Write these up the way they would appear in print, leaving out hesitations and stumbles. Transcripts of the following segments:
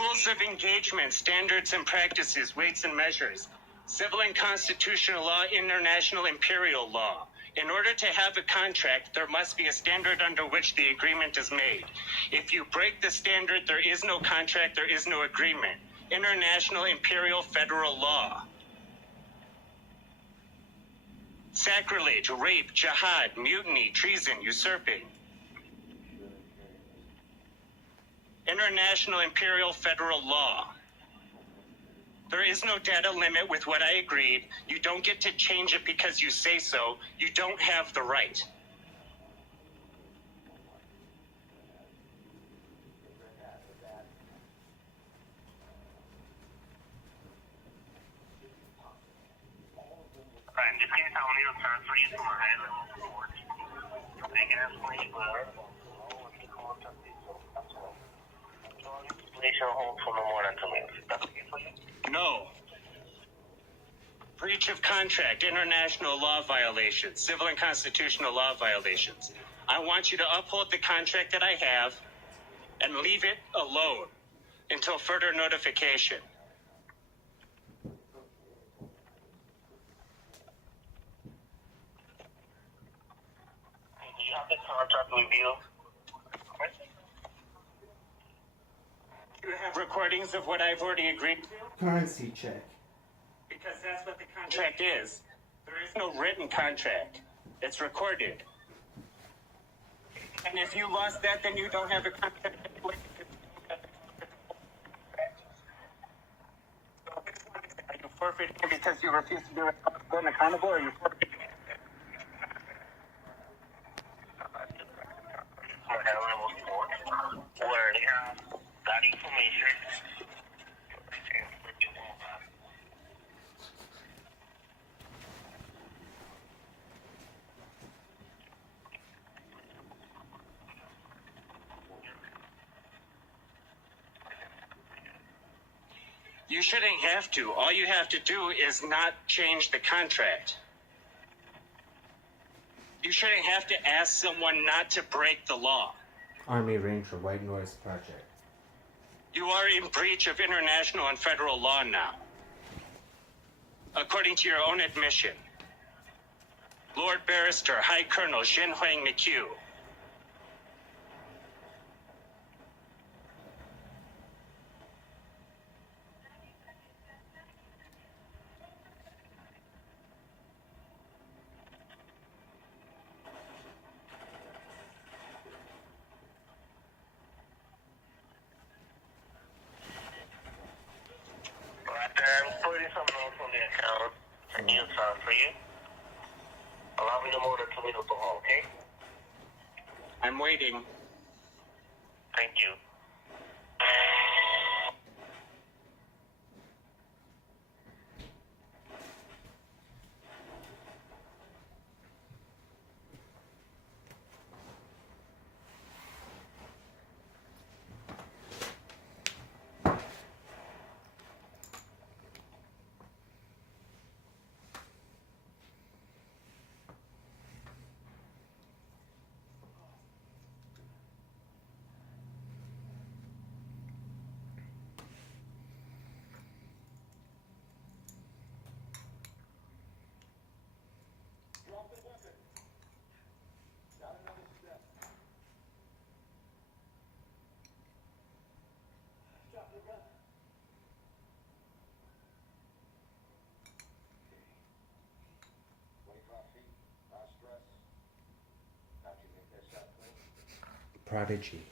Rules of engagement, standards and practices, weights and measures, civil and constitutional law, international imperial law. In order to have a contract, there must be a standard under which the agreement is made. If you break the standard, there is no contract, there is no agreement. International imperial federal law. Sacrilege, rape, jihad, mutiny, treason, usurping. International imperial federal law. There is no data limit with what I agreed. You don't get to change it because you say so. You don't have the right. In this case, I will need to transfer you to a high-level support. They can explain place your hold for no more than 2 minutes. That's okay for you? No. Breach of contract, international law violations, civil and constitutional law violations. I want you to uphold the contract that I have and leave it alone until further notification. Do you have the contract with you? Do you have recordings of what I've already agreed to? Currency check. Because that's what the contract is. There is no written contract. It's recorded. And if you lost that, then you don't have a contract. Are you forfeiting because you refuse to be responsible and accountable, or are you forfeiting? Where they have that information. You shouldn't have to. All you have to do is not change the contract. You shouldn't have to ask someone not to break the law. Army Ranger White Noise Project. You are in breach of international and federal law now, according to your own admission. Lord Barrister, High Colonel Shin Huang McHugh. I'm putting some notes on the account and you for you. Allow me no more than 2 minutes to hold, okay? I'm waiting. Thank you. Prodigy.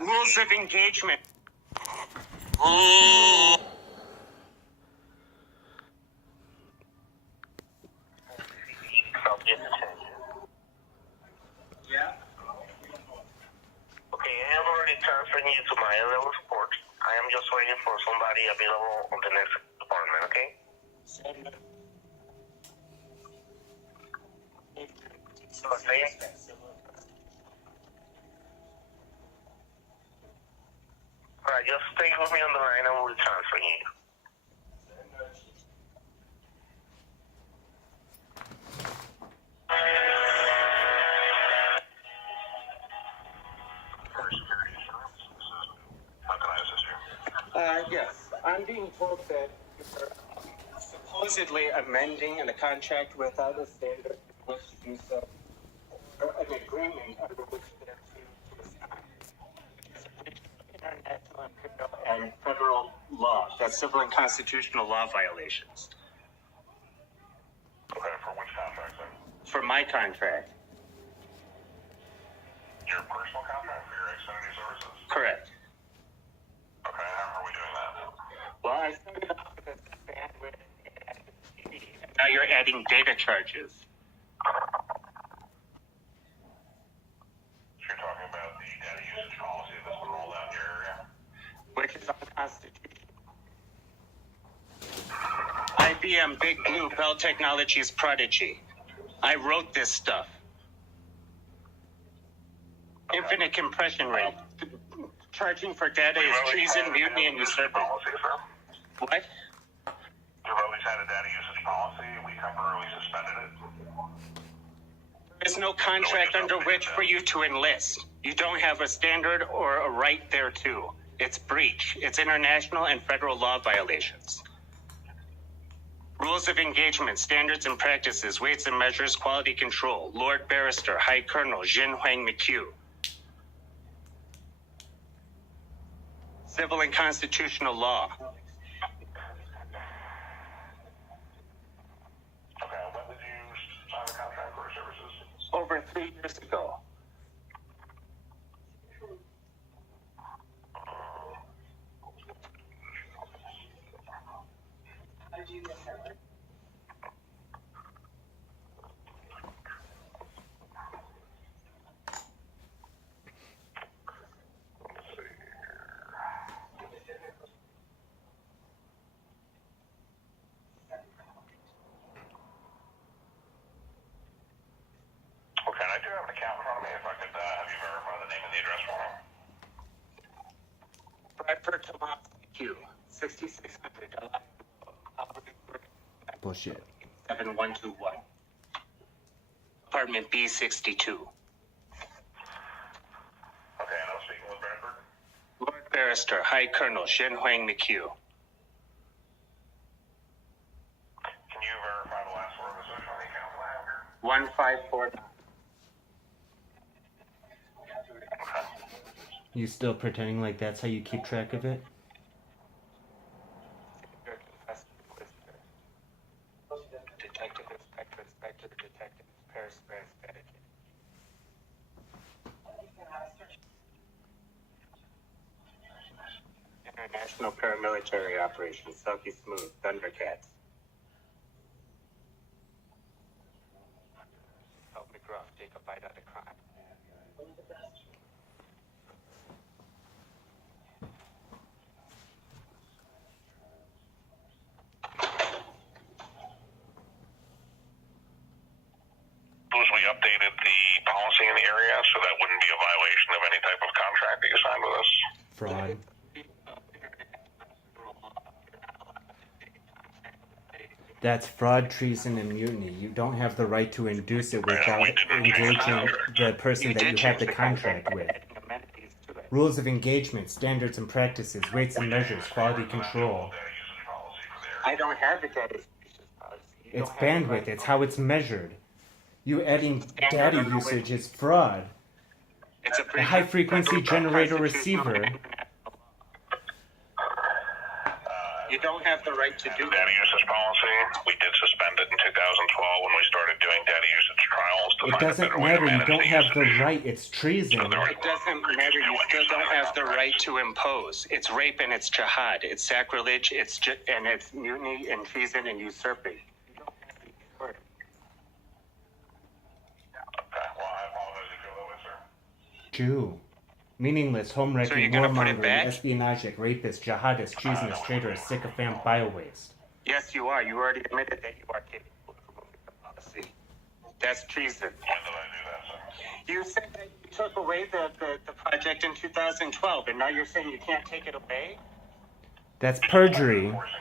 Rules of engagement. Yeah. Okay, I have a already transferring you to my level support. I am just waiting for somebody available on the next department, okay? Okay. Alright, just stay with me on the line and we'll transfer you. How can I assist you? Yes, I'm being told that you're supposedly amending the contract without a standard in which to do so, or an agreement under which they're to sign. International, imperial, and federal law. That's civil and constitutional law violations. Okay, for which contract, sir? For my contract. Your personal contract for your Xfinity services? Correct. Okay, how are we doing that? Well, I started off with a bandwidth and now you're adding data charges. You're talking about the data usage policy that's been rolled out in your area? Which is unconstitutional. IBM Big Blue Bell Technologies Prodigy. I wrote this stuff. Infinite compression rate. Charging for data is treason, mutiny, and usurping. Policy, sir? What? You've always had a data usage policy. We temporarily suspended it. There is no contract under which for you to enlist. You don't have a standard or a right thereto. It's breach. It's international and federal law violations. Rules of engagement, standards and practices, weights and measures, quality control. Lord Barrister, High Colonel Jin Huang McHugh. Civil and constitutional law. Okay, when did you sign the contract for your services? Over 3 years ago. Okay, I do have an account in front of me. If I could have you verify the name and the address for me. Bradford Tomas McHugh, 6600 Bullshit. 7121. Apartment B62. Okay, and I'm speaking with Bradford. Lord Barrister, High Colonel Jin Huang McHugh. Can you verify the last four of the social on the account that I have here? 1549. You still pretending like that's how you keep track of it? Detective, Inspector, Detective, Paris, International paramilitary operations, Silky Smooth, Thundercats. Help McGruff take a bite out of crime. We updated the policy in the area, so that wouldn't be a violation of any type of contract that you signed with us. Fraud. That's fraud, treason, and mutiny. You don't have the right to induce it without engaging the person that you have the contract with. Rules of engagement, standards and practices, weights and measures, quality control. I don't have a data policy. It's bandwidth. It's how it's measured. You adding data usage is fraud. It's A high-frequency generator receiver. You don't have the right to do Data that. usage policy, we did suspend it in 2012 when we started doing data usage trials to It find a doesn't better way to matter. You manage don't the have the usage. right. It's treason. It doesn't matter. You still don't have the right to impose. It's rape and it's jihad. It's sacrilege. And it's mutiny and treason and usurping. Okay, well, I apologize if you feel that way, sir. Jew. Meaningless, home So you're wrecking, gonna put it warmongering, back? espionage, rapist, jihadist, treasonous, traitorous, sycophant, biowaste. Yes, you are. You already admitted that you are capable of removing the policy. That's treason. When did I do that, sir? You said that you took away the project in 2012, and now you're saying you can't take it away? That's perjury. Enforcing it.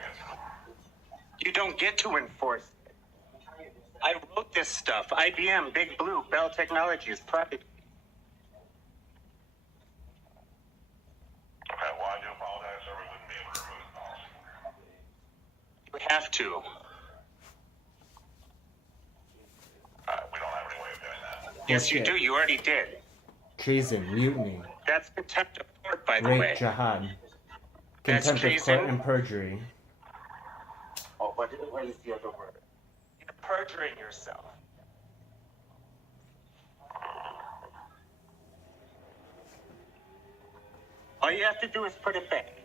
You don't get to enforce it. I wrote this stuff. IBM, Big Blue, Bell Technologies, Prodigy. Okay, well, I do apologize, sir. We wouldn't be able to remove the policy. You have to. We don't have any way of doing that. Yes, you Bullshit. do. You already did. Treason, mutiny, That's contempt of court, by the way. rape, jihad, That's contempt of treason. court, and perjury. Oh, what is the other word? You're perjuring yourself. All you have to do is put it back.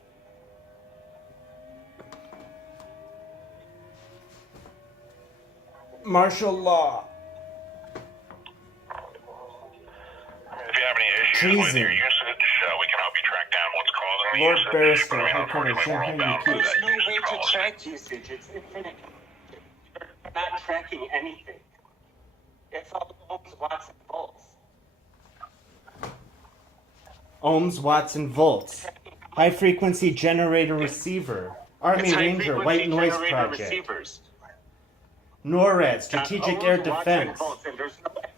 Martial law. If you have any issues with Treason. your usage, we can help you track down what's causing the Lord usage. Barrister, But, I mean, High Court of unfortunately, we're all Shanghai, bound by Nikki. There's that no way usage to policy. track usage. It's infinite. You're not tracking anything. It's all ohms, watts, and volts. Ohms, watts, and volts. High frequency generator receiver. Army It's Ranger, high-frequency White Noise generator Project. Receivers. NORAD, Strategic Ohms, Air watts, and Defense. volts, and there's no extra.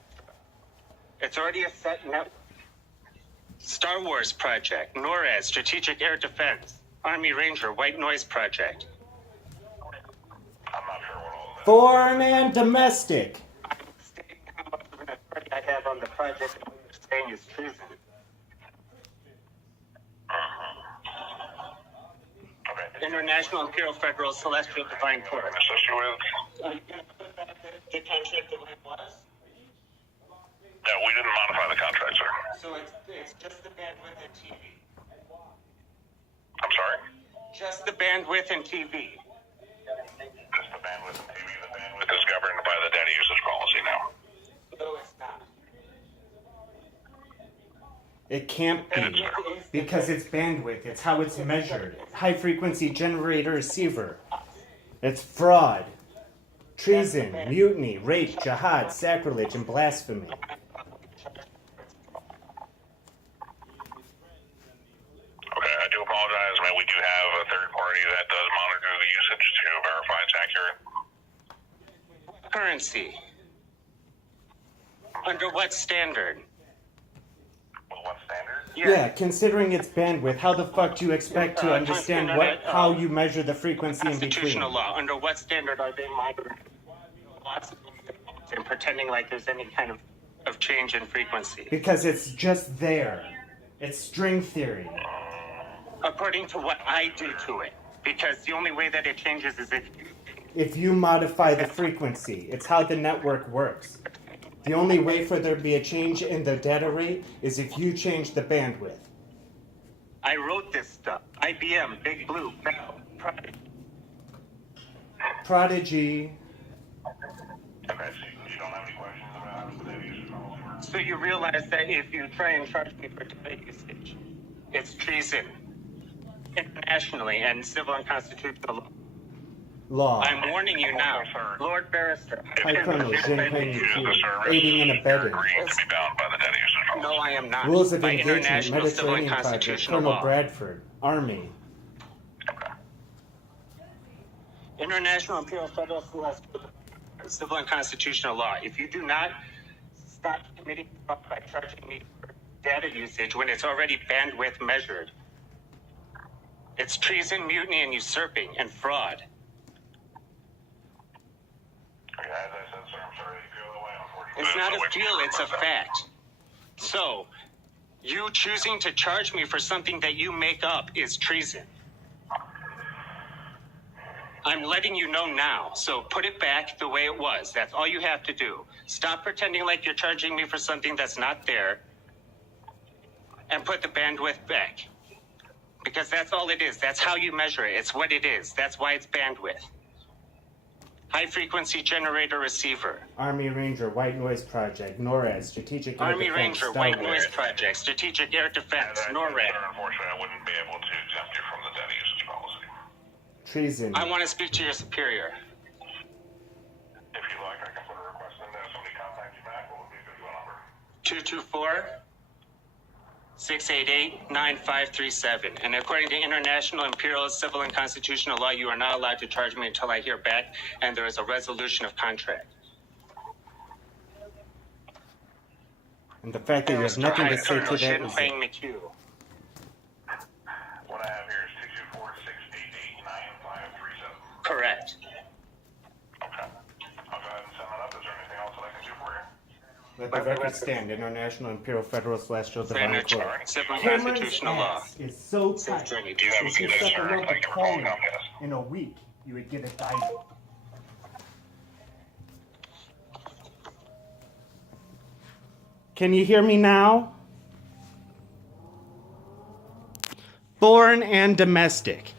It's already a set network. Star Wars Project, NORAD, Strategic Air Defense, Army Ranger, White Noise Project. I'm not sure what all of that Foreign and Domestic. I'm stating how much of an authority I have on the project and what you're saying is treason. Okay. International Imperial Federal Celestial Divine Court. Can I assist you with? Are you going to put back the contract the way it was? Yeah, we didn't modify the contract, sir. So it's just the bandwidth and TV. I'm sorry? Just the bandwidth and TV. Just the bandwidth and TV. The bandwidth is governed by the data usage policy now. No, it's not. It can't be. Because it's bandwidth. It's how it's measured. High frequency generator receiver. It's fraud. Treason, mutiny, rape, jihad, sacrilege, and blasphemy. Okay, I do apologize. I mean, we do have a third party that does monitor the usage to verify it's accurate. Currency. Under what standard? With what standard? Yeah, considering its bandwidth, how the fuck do you expect to understand how you measure the frequency in between? Constitutional law. Under what standard are they monitoring lots of and pretending like there's any kind of change in frequency? Because it's just there. It's string theory. According to what I do to it. Because the only way that it changes is If you modify the frequency, it's how the network works. The only way for there to be a change in the data rate is if you change the bandwidth. I wrote this stuff. IBM, Big Blue, Bell, Prodigy. Prodigy. Okay, so you don't have any questions about the data usage policy? So you realize that if you try and charge me for data usage, it's treason. Internationally and civil and constitutional law. Law. I'm warning you now, Lord Barrister. High Colonel Jinping Use the Nikki. service. Aiding and You're abetting. agreeing to be bound by the data usage policy. No, I am not. Rules of By engagement, international civil and Mediterranean Project, constitutional Colonel law. Bradford, Army. Okay. International Imperial Federal Celestial civil and constitutional law. If you do not stop committing fraud by charging me for data usage when it's already bandwidth measured, it's treason, mutiny, and usurping, and fraud. Okay, as I said, sir, I'm sorry you feel the way. Unfortunately, It's not there's no way a to feel, prove it's a that. fact. So, you choosing to charge me for something that you make up is treason. I'm letting you know now, so put it back the way it was. That's all you have to do. Stop pretending like you're charging me for something that's not there, and put the bandwidth back. Because that's all it is. That's how you measure it. It's what it is. That's why it's bandwidth. High frequency generator receiver. Army Ranger, White Noise Project, NORAD, Strategic Air Army Defense, Ranger, Star White Wars. Noise Project, Strategic Air Defense, NORAD. Unfortunately, I wouldn't be able to exempt you from the data usage policy. Treason. I want to speak to your superior. If you like, I can put a request in there. Somebody contact you back. What would be a good number? 224-688-9537. And according to international, imperial, civil, and constitutional law, you are not allowed to charge me until I hear back and there is a resolution of contract. And the fact that you have nothing to say to that Shin is Fang McHugh. What I have here is 224-688-9537. Correct. Okay. I'll go ahead and send that up. Is there anything else that I can do for you? let the record stand. International, Imperial, Federal, Celestial, Divine Court. Civil and Cameron's constitutional law. ass is so tight. Do you have a If you good set the sir? local Thank you for calling phone Comcast. in a week, you would get a diamond. Can you hear me now? Foreign and Domestic.